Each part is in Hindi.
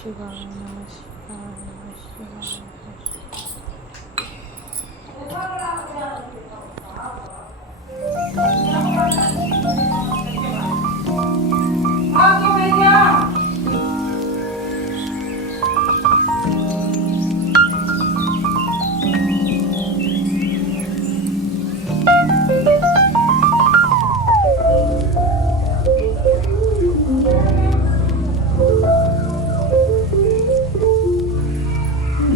शिवाय नमः शिवाय नमः शिवाय।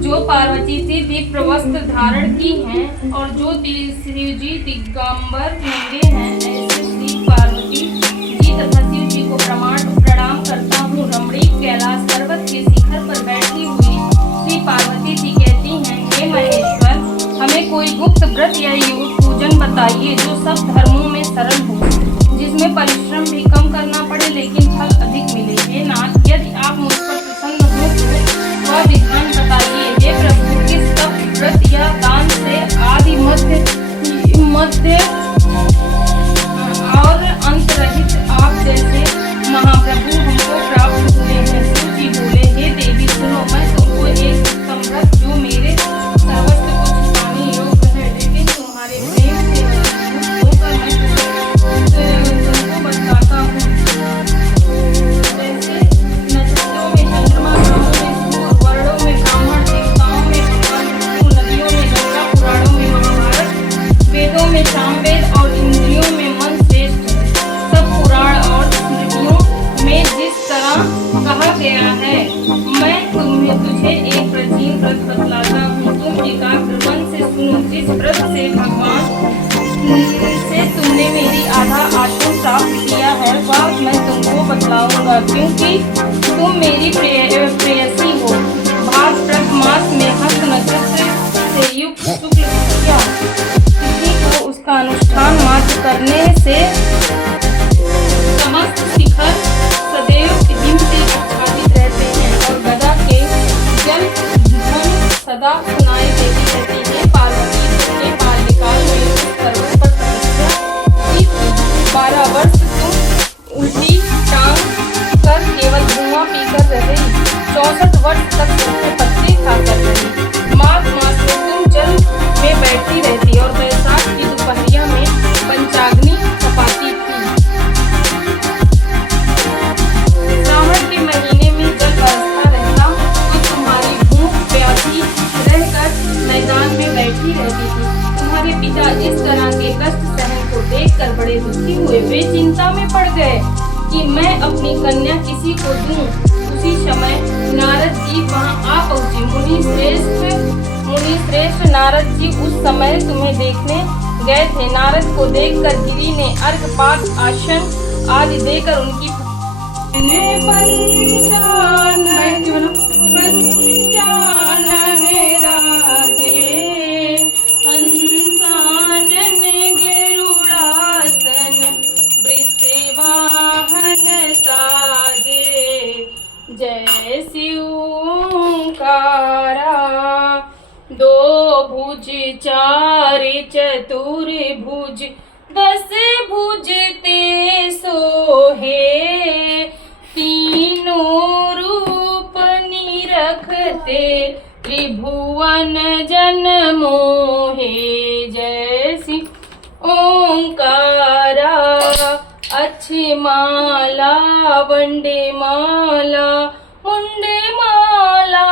जो पार्वती से दिव्य वस्त्र धारण की हैं और जो शिव जी दिगंबर नंगे हैं, ऐसे श्री पार्वती जी तथा शिव जी को प्रणाम करता हूँ। रमणीक कैलाश पर्वत के शिखर पर बैठी हुई श्री पार्वती जी कहती हैं, हे महेश्वर, हमें कोई गुप्त व्रत या योग पूजन बताइए जो सब धर्मों में सरल हो, जिसमें परिश्रम भी कम करना पड़े लेकिन फल अधिक मिले। हे नाथ, यदि आप मुझ पर प्रसन्न हो तो वह विधान बताइए। हे प्रभु, किस तप व्रत या दान से आदि मध्य और अंत रहित आप जैसे महाप्रभु हमको प्राप्त हुए हैं। शिव जी बोले, हे देवी सुनो, मैं तुमको एक उत्तम व्रत जो मेरे सर्वस्व को छुपाने योग्य है लेकिन तुम्हारे प्रेम से होकर मैं तुमको बताता हूँ। जैसे नक्षत्रों में चंद्रमा, ग्रहों में सूर्य, वर्णों में ब्राह्मण, देवताओं में भगवान विष्णु, नदियों में गंगा, पुराणों में महाभारत, वेदों में सामवेद और इंद्रियों में मन श्रेष्ठ है। सब पुराण और स्मृतियों में जिस तरह कहा गया है, मैं तुझे एक प्राचीन व्रत बतलाता हूँ। तुम एकाग्र मन से सुनो। जिस व्रत से भगवान से तुमने मेरी आधा आश्रम प्राप्त किया है वह मैं तुमको बतलाऊंगा, क्योंकि तुम मेरी प्रेयसी हो। भाद्रपद मास में हस्त नक्षत्र से युक्त शुक्ल तृतीया तिथि को उसका अनुष्ठान मात्र करने से समस्त शिखर सदैव हिम से आच्छादित रहते हैं और गदा के जल ध्वनि सदा सुनाई देती रहती है। पार्वती के बाल्यकाल में उस पर्वत पर तपस्या की थी। 12 वर्ष तुम उल्टी टांग कर केवल धुआं पीकर रही। 64 वर्ष तक सूखे पत्ते खाकर रही। माघ मास में तुम जल में बैठी रहती और बैसाख की दोपहरिया में पंचाग्नि तपाती थी। श्रावण के महीने में जल बरसता रहता तो तुम्हारी भूख प्यासी रहकर मैदान में बैठी रहती थी। तुम्हारे पिता इस तरह के कष्ट सहन को देखकर बड़े दुखी हुए। वे चिंता में पड़ गए कि मैं अपनी कन्या किसी को दूं। उसी समय नारद जी वहां आ पहुंचे। मुनि श्रेष्ठ नारद जी उस समय तुम्हें देखने गए थे। नारद को देखकर गिरी ने अर्घपात आसन आदि देकर उनकी जय शिव ओंकारा, दो भुज चार चतुर भुज, 10 भुज ते सोहे, तीनों रूप निरखते त्रिभुवन जन मोहे। जय शिव ओंकारा, अच्छी माला वंडे माला मुंडे माला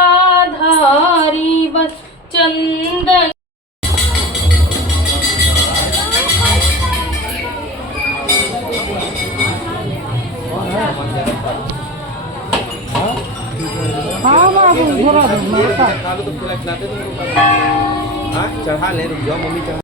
धारी बस चंदन। चढ़ा ले रुक जाओ मम्मी चढ़ा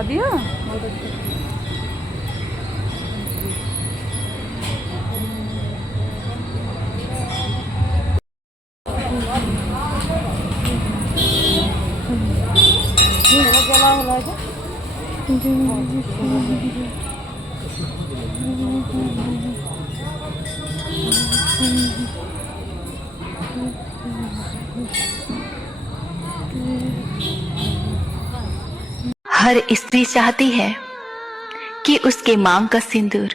जला दिया बहुत अच्छा। जला हुआ है हर स्त्री चाहती है कि उसके मांग का सिंदूर